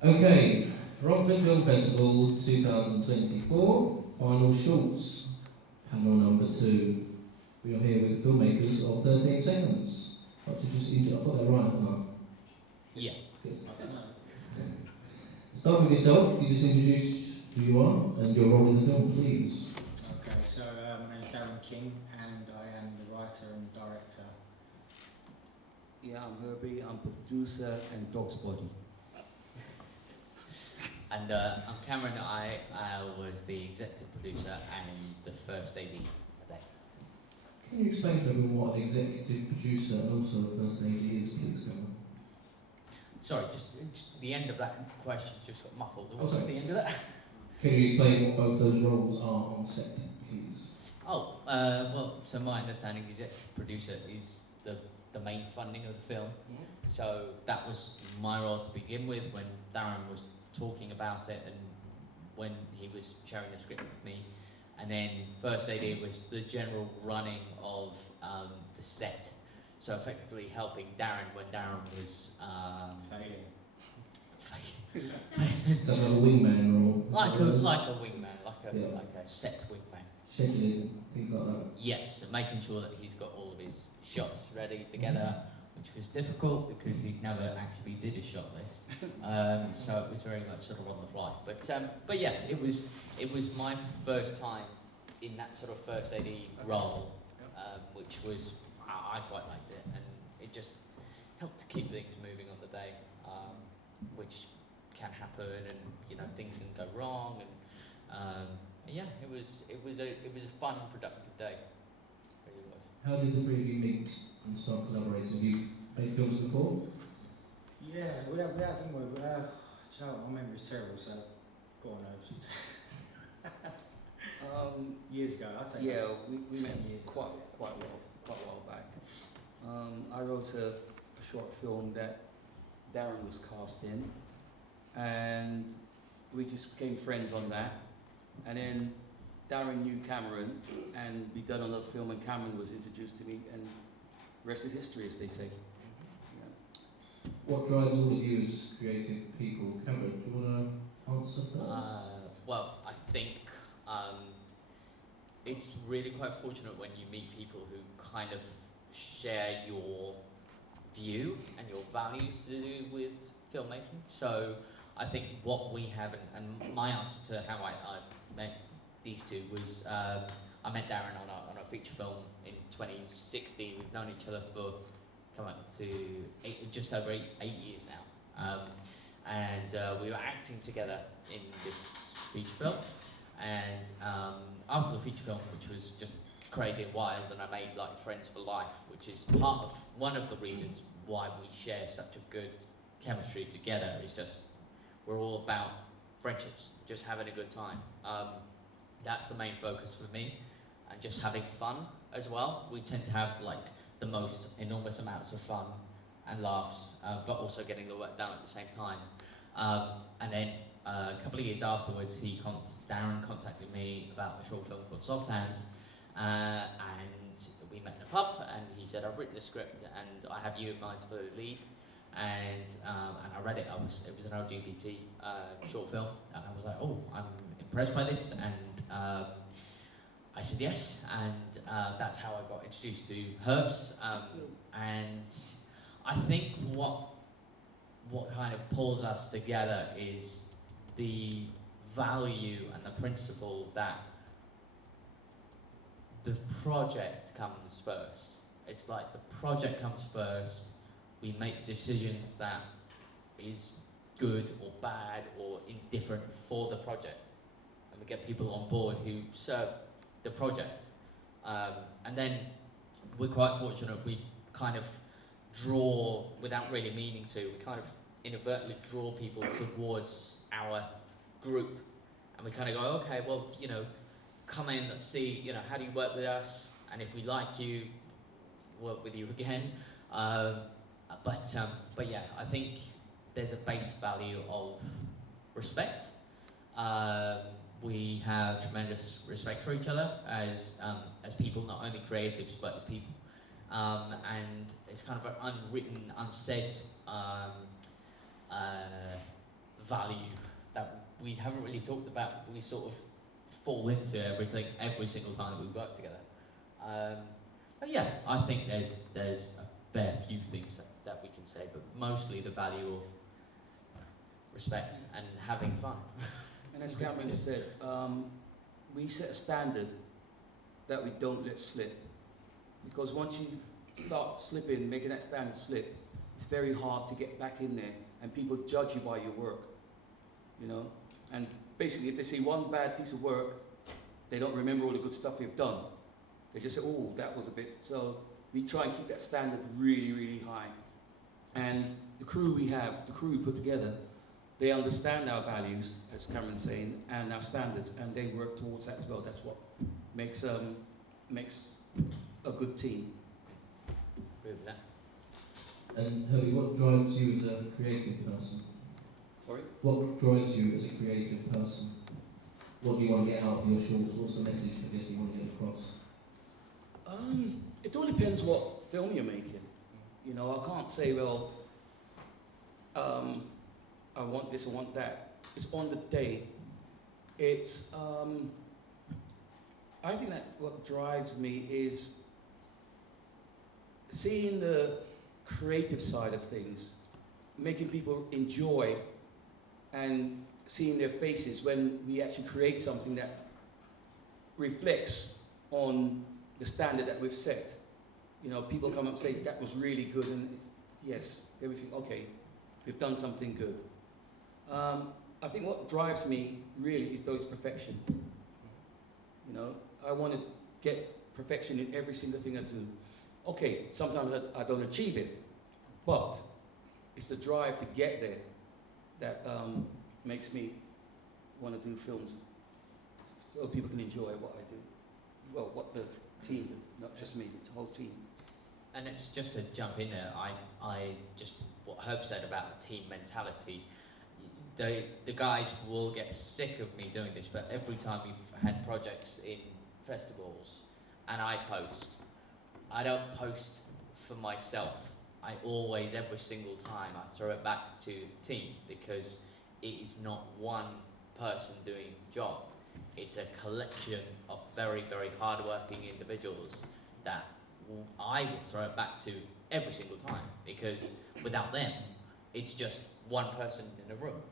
Okay, Romford Film Festival 2024, final shorts, panel number 2. We are here with filmmakers of 13 Seconds. I've got that right, haven't I? Yeah. Good. Start with yourself, you just introduce who you are and your role in the film, please. Okay, so my name's Darren King and I am the writer and director. Yeah, I'm Herbert, I'm producer and dog's body. And I'm Cameron. I was the executive producer and the first AD that day. Can you explain to everyone what an executive producer and also a first AD is, please, Cameron? Sorry, just the end of that question just got muffled. What was Okay. the end of that? Can you explain what both those roles are on set, please? Well, to my understanding, the executive producer is the main funding of the film. So that was my role to begin with when Darren was talking about it and when he was sharing the script with me. And then first AD was the general running of the set. So effectively helping Darren when Darren was Failing. Is that like a wingman role? like a wingman, Yeah. like a set wingman. Scheduling, things like that. Yes, making sure that he's got all of his shots ready together, which was difficult because he never actually did a shot list. So it was very much sort of on the fly. But yeah, it was my first time in that sort of first AD role, which was I quite liked it, and it just helped to keep things moving on the day, which can happen, and things can go wrong, and yeah, it was a fun, productive day. It really was. How did the three of you meet and start collaborating? Have you made films before? Yeah, we have been with, my memory's terrible, so go on, Herbert. Years ago, I'll take Yeah, that. we 10 met years ago. quite a while back. I wrote a short film that Darren was cast in, and we just became friends on that. And then Darren knew Cameron, and we done another film, and Cameron was introduced to me, and rest is history, as they say. Yeah. What drives all of you as creative people? Cameron, do you want to answer first? Well, I think it's really quite fortunate when you meet people who kind of share your view and your values to do with filmmaking. So I think what we have, and my answer to how I met these two was I met Darren on a feature film in 2016. We've known each other for coming up to just over eight years now. And we were acting together in this feature film. And after the feature film, which was just crazy and wild, and I made like friends for life, which is one of the reasons why we share such a good chemistry together. Is just we're all about friendships, just having a good time. That's the main focus for me, and just having fun as well. We tend to have like the most enormous amounts of fun and laughs, but also getting the work done at the same time. And then a couple of years afterwards, Darren contacted me about a short film called Soft Hands, and we met in a pub, and he said, I've written the script and I have you in mind to play the lead. And I read it. It was an LGBT short film, and I was like, oh, I'm impressed by this, and I said yes, and that's how I got introduced to Herbs. And I think what kind of pulls us together is the value and the principle that the project comes first. It's like the project comes first. We make decisions that is good or bad or indifferent for the project, and we get people on board who serve the project. And then we're quite fortunate. We kind of draw, without really meaning to, we kind of inadvertently draw people towards our group, and we kind of go, okay, well, come in, let's see, how do you work with us, and if we like you, work with you again. But yeah, I think there's a base value of respect. We have tremendous respect for each other as people, not only creatives but as people. And it's kind of an unwritten, unsaid value that we haven't really talked about, but we sort of fall into every single time that we work together. But yeah, I think there's a fair few things that we can say, but mostly the value of respect and having fun. And as Cameron said, we set a standard that we don't let slip. Because once you start slipping, making that standard slip, it's very hard to get back in there, and people judge you by your work, you know. And basically, if they see one bad piece of work, they don't remember all the good stuff we've done. They just say, oh, that was a bit. So we try and keep that standard really, really high. And the crew we put together, they understand our values, as Cameron's saying, and our standards, and they work towards that as well. That's what makes a good team. Agree with that. And Herbie, what drives you as a creative person? Sorry? What drives you as a creative person? What do you want to get out of your shorts? What's the message, I guess, you want to get across? It all depends what film you're making. You know, I can't say, well, I want this, I want that. It's on the day. It's, I think that what drives me is seeing the creative side of things, making people enjoy and seeing their faces when we actually create something that reflects on the standard that we've set. You know, people come up and say, that was really good, and it's, yes, everything, okay, we've done something good. I think what drives me really is those perfection. You know, I want to get perfection in every single thing I do. Okay, sometimes I don't achieve it, but it's the drive to get there that makes me want to do films so people can enjoy what I do. Well, what the team do, not just me, it's the whole team. And it's just to jump in there, I just, what Herb said about a team mentality, the guys will get sick of me doing this, but every time we've had projects in festivals and I don't post for myself. I always, every single time, I throw it back to the team, because it is not one person doing the job. It's a collection of very, very hard-working individuals that I will throw it back to every single time, because without them, it's just one person in a room.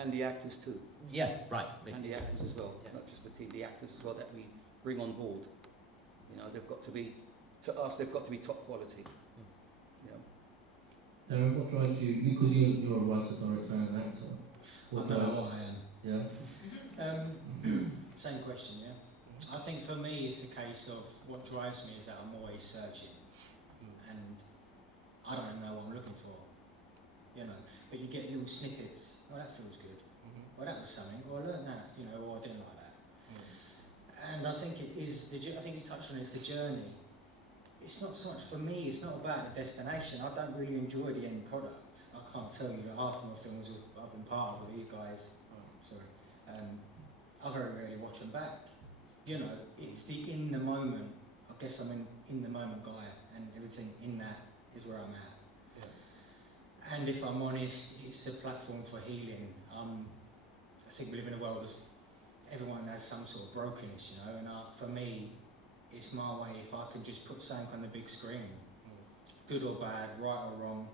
And the actors too. Yeah, right. And the actors as well, Yeah. not just the team, the actors as well that we bring on board. You know, they've got to be, to us, they've got to be top quality. You know. Darren, what drives you? Because you're a writer, director, and an actor. What I don't know drives? what I am. Yeah. Same question, yeah. I think for me it's a case of what drives me is that I'm always searching, and I don't even know what I'm looking for, you know. But you get little snippets. Oh, that feels good. Well, that was something. Or I learned that, you know, or I didn't like that. And I think it is. I think you touched on it. It's the journey. It's not so much for me. It's not about the destination. I don't really enjoy the end product. I can't tell you that half of my films I've been part of with these guys. I very rarely watch them back. You know, it's the in the moment. I guess I'm in the moment guy, and everything in that is where I'm at. Yeah. And if I'm honest, it's a platform for healing. I think we live in a world of everyone has some sort of brokenness, you know, and for me, it's my way. If I can just put something on the big screen, good or bad, right or wrong,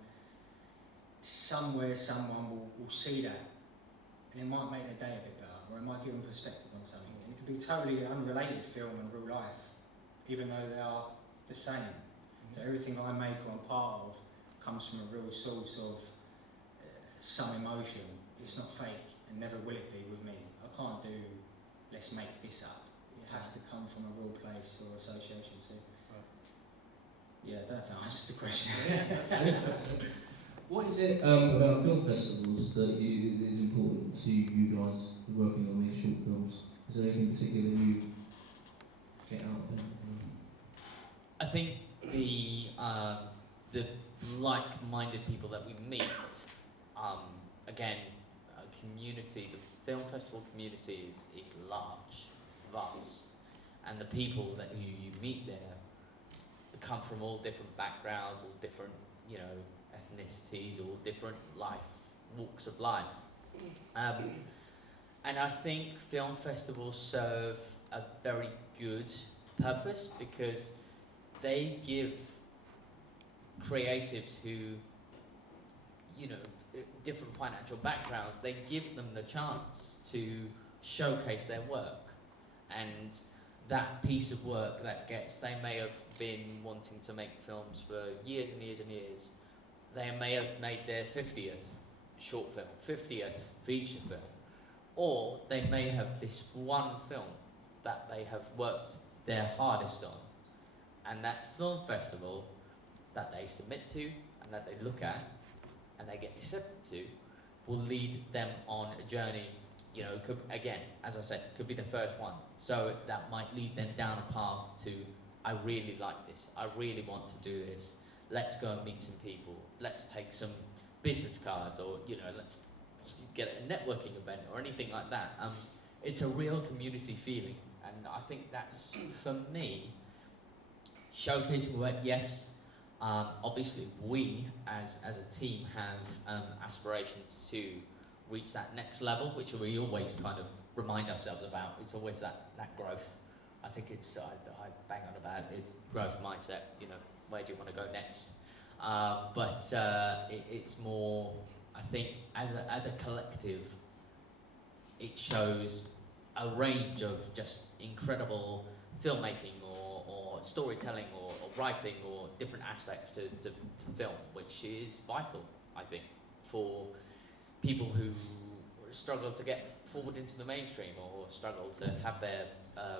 somewhere someone will see that, and it might make their day a bit better, or it might give them perspective on something. And it could be totally unrelated film and real life, even though they are the same. So everything I make or I'm part of comes from a real source of some emotion. It's not fake, and never will it be with me. I can't do, let's make this up. It has to come from a real place or association. So, yeah, I don't know if that answers the question. What is it about film festivals that is important to you guys working on these short films? Is there anything particular you get out of them? I think the like-minded people that we meet, again, a community, the film festival community is large, vast, and the people that you meet there come from all different backgrounds, all different, you know, ethnicities, all different walks of life. And I think film festivals serve a very good purpose because they give creatives who, you know, different financial backgrounds, they give them the chance to showcase their work. And that piece of work that they may have been wanting to make films for years and years and years. They may have made their 50th short film, 50th feature film, or they may have this one film that they have worked their hardest on, and that film festival that they submit to and that they look at and they get accepted to will lead them on a journey. You know, could, again, as I said, could be the first one. So that might lead them down a path to, I really like this, I really want to do this, let's go and meet some people, let's take some business cards, or, you know, let's get a networking event or anything like that. It's a real community feeling, and I think that's, for me, showcasing work. Yes, obviously we as a team have aspirations to reach that next level, which we always kind of remind ourselves about. It's always that growth. I think it's, I bang on about it, it's growth mindset, you know, where do you want to go next? It's more, I think, as a collective, it shows a range of just incredible filmmaking or storytelling or writing or different aspects to film, which is vital, I think, for people who struggle to get forward into the mainstream or struggle to have their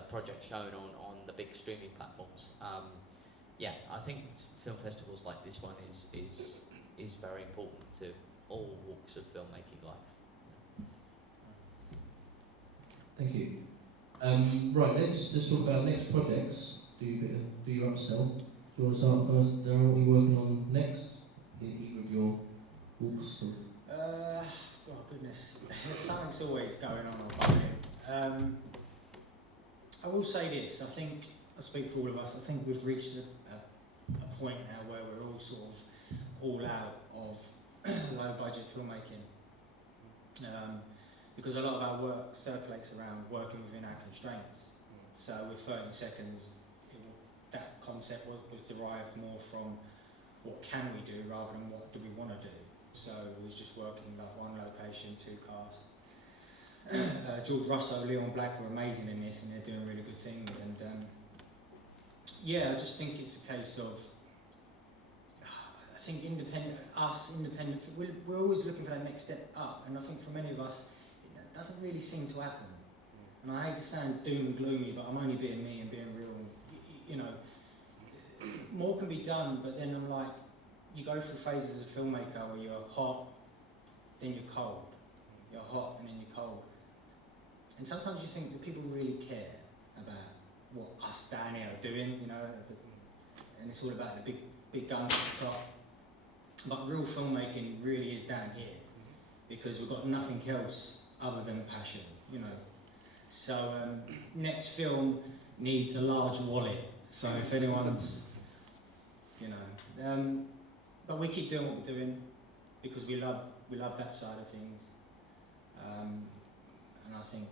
project shown on the big streaming platforms. I think film festivals like this one is very important to all walks of filmmaking life. Thank you. Right, let's talk about next projects. Do you upsell? Do you want to start first, Darren? What are you working on next? In either of your walks of... Oh goodness, something's always going on about it. I will say this, I think, I speak for all of us, I think we've reached a point now where we're all sort of all out of low budget filmmaking. Because a lot of our work circulates around working within our constraints. So with 30 seconds, that concept was derived more from what can we do rather than what do we want to do. So it was just working like one location, two casts. George Russo, Leon Black were amazing in this, and they're doing really good things. And I just think it's a case of, I think independent, we're always looking for that next step up, and I think for many of us, it doesn't really seem to happen. And I hate to sound doom and gloomy, but I'm only being me and being real. You know, more can be done, but then I'm like, you go through phases as a filmmaker where you're hot, then you're cold. You're hot and then you're cold. And sometimes you think, do people really care about what us down here are doing, you know? And it's all about the big guns at the top. But real filmmaking really is down here, because we've got nothing else other than passion, you know? So next film needs a large wallet. So if anyone's, you know, but we keep doing what we're doing because we love that side of things. And I think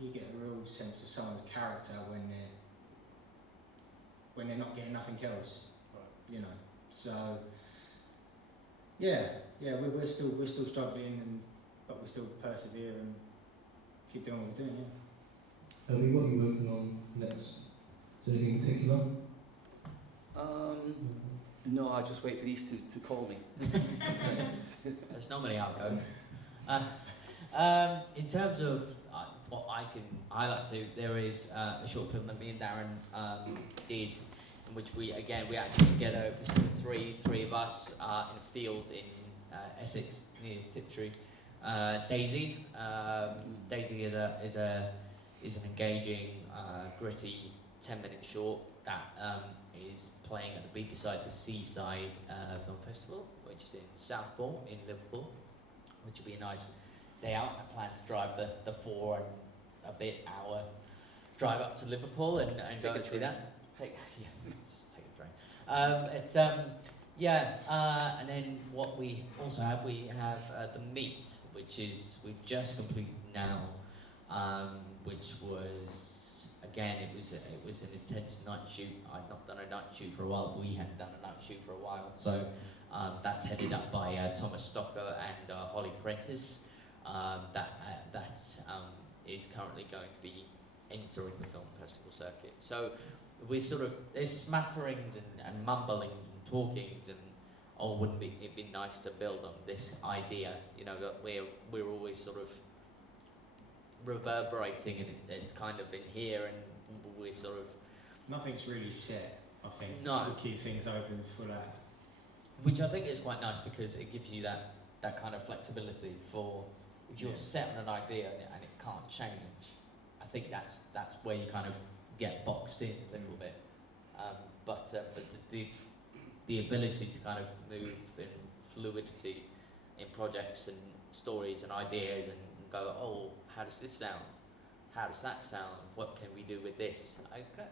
you get a real sense of someone's character when they're not getting nothing else, you know. So we're still struggling, but we still persevere and keep doing what we're doing. Yeah. Herbie, what are you working on next? Is there anything in particular? No, I just wait for these to call me. That's normally how it goes. In terms of what I like to, there is a short film that me and Darren did, in which we acted together. It was three of us in a field in Essex near Tiptree. Daisy. Daisy is an engaging, gritty 10-minute short that is playing at the beside the Seaside Film Festival, which is in Southport in Liverpool, which would be a nice day out. I plan to drive the 4 and a bit hour drive up to Liverpool and we can see that. Just take a train. Yeah, and then what we also have, we have the meet, which is we've just completed now, which was again it was an intense night shoot. I'd not done a night shoot for a while. We hadn't done a night shoot for a while, so that's headed up by Thomas Stocker and Holly Prentice. That is currently going to be entering the film festival circuit. So we're sort of, there's smatterings and mumblings and talkings and, oh, wouldn't it be nice to build on this idea, you know, that we're always sort of reverberating, and it's kind of in here, and we're sort of... Nothing's really set, I think. No. We keep things open for that. Which I think is quite nice, because it gives you that kind of flexibility for, if you're set on an idea and it can't change, I think that's where you kind of get boxed in a little bit. But the ability to kind of move in fluidity in projects and stories and ideas and go, oh, how does this sound? How does that sound? What can we do with this?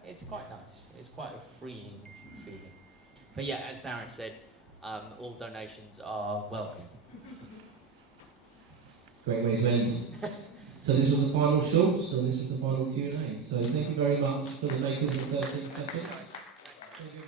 It's quite nice. It's quite a freeing feeling. But yeah, as Darren said, all donations are welcome. Great way to end. So this was the final shorts, and this was the final Q&A. So thank you very much for the makers of 13 Seconds. Thank you.